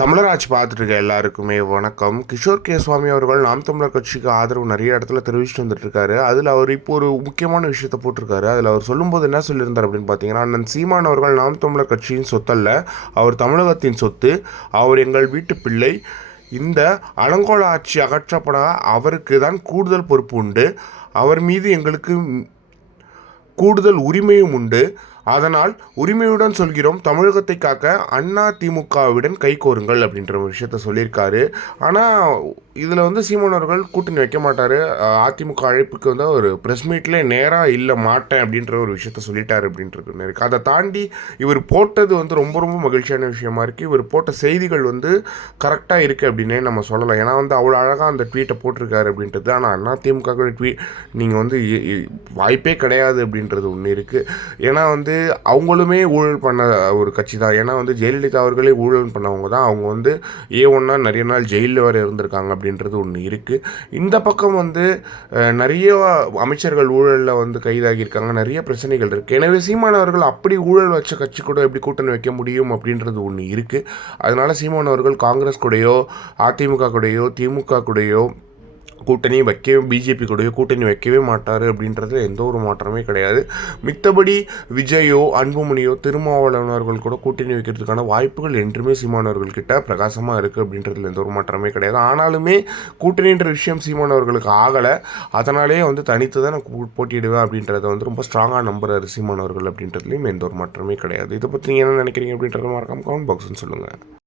தமிழராட்சி பார்த்துட்டு இருக்க எல்லாருக்குமே வணக்கம். கிஷோர் கே. சுவாமி அவர்கள் நாம் தமிழர் கட்சிக்கு ஆதரவு நிறைய இடத்துல தெரிவிச்சுட்டு வந்துட்டுருக்காரு. அதில் அவர் இப்போ ஒரு முக்கியமான விஷயத்த போட்டிருக்காரு. அதில் அவர் சொல்லும்போது என்ன சொல்லியிருந்தார் அப்படின்னு பார்த்தீங்கன்னா அண்ணன் சீமான் அவர்கள் நாம் தமிழர் கட்சியின் சொத்தல்ல அவர் தமிழகத்தின் சொத்து அவர் எங்கள் வீட்டு பிள்ளை இந்த அலங்கோல ஆட்சி அகற்றப்பட அவருக்கு தான் கூடுதல் பொறுப்பு உண்டு. அவர் மீது எங்களுக்கு கூடுதல் உரிமையும் உண்டு. அதனால் உரிமையுடன் சொல்கிறோம் தமிழகத்தை காக்க அண்ணா திமுகவுடன் கைகோருங்கள் அப்படின்ற ஒரு விஷயத்த சொல்லியிருக்காரு. ஆனால் இதில் வந்து சீமான் அவர்கள் கூட்டணி வைக்க மாட்டார். அதிமுக அழைப்புக்கு வந்து ஒரு ப்ரெஸ் மீட்டில் நேராக இல்லை மாட்டேன் அப்படின்ற ஒரு விஷயத்த சொல்லிட்டார் அப்படின்றது இருக்குது அதை தாண்டி இவர் போட்டது வந்து ரொம்ப ரொம்ப மகிழ்ச்சியான விஷயமா இருக்குது இவர் போட்ட செய்திகள் வந்து கரெக்டாக இருக்குது அப்படின்னே நம்ம சொல்லலாம். ஏன்னா வந்து அவ்வளோ அழகாக அந்த ட்வீட்டை போட்டிருக்காரு அப்படின்றது. ஆனால் அண்ணா திமுக ட்வீட் நீங்கள் வந்து வாய்ப்பே கிடையாது அப்படின்றது ஒன்று இருக்குது ஏன்னா வந்து அவங்களுமே ஊழல் பண்ண ஒரு கட்சி தான். ஏன்னா வந்து ஜெயலலிதா அவர்களே ஊழல் பண்ணவங்க தான். அவங்க வந்து ஏ ஒன்றா நிறைய நாள் ஜெயிலில் வர இருந்திருக்காங்க அப்படின்றது ஒன்று இருக்குது இந்த பக்கம் வந்து நிறைய அமைச்சர்கள் ஊழலில் வந்து கைதாகியிருக்காங்க நிறைய பிரச்சனைகள் இருக்குது எனவே சீமான் அவர்கள் அப்படி ஊழல் வச்ச கட்சி கூட எப்படி கூட்டணி வைக்க முடியும் அப்படின்றது ஒன்று இருக்குது அதனால் சீமான் அவர்கள் காங்கிரஸ் கூடயோ அதிமுக கூடயோ திமுக கூடயோ கூட்டணி வைக்கவே பிஜேபி கூடவே கூட்டணி வைக்கவே மாட்டார் அப்படின்றதுல எந்த ஒரு மாற்றமே கிடையாது. மித்தபடி விஜயோ அன்புமணியோ திருமாவளவனர்கள் கூட கூட்டணி வைக்கிறதுக்கான வாய்ப்புகள் என்றுமே சீமானவர்கள்கிட்ட பிரகாசமாக இருக்குது அப்படின்றதுல எந்த ஒரு மாற்றமே கிடையாது. ஆனாலுமே கூட்டணின்ற விஷயம் சீமானவர்களுக்கு ஆகலை. அதனாலே வந்து தனித்து தான் நான் போட்டியிடுவேன் அப்படின்றத வந்து ரொம்ப ஸ்ட்ராங்காக நம்புறாரு சீமானவர்கள் அப்படின்றதுலையும் எந்த ஒரு மாற்றமே கிடையாது. இதை பற்றி நீங்கள் என்ன நினைக்கிறீங்க அப்படின்றத மறக்காம கமெண்ட் பாக்ஸ்ன்னு சொல்லுங்கள்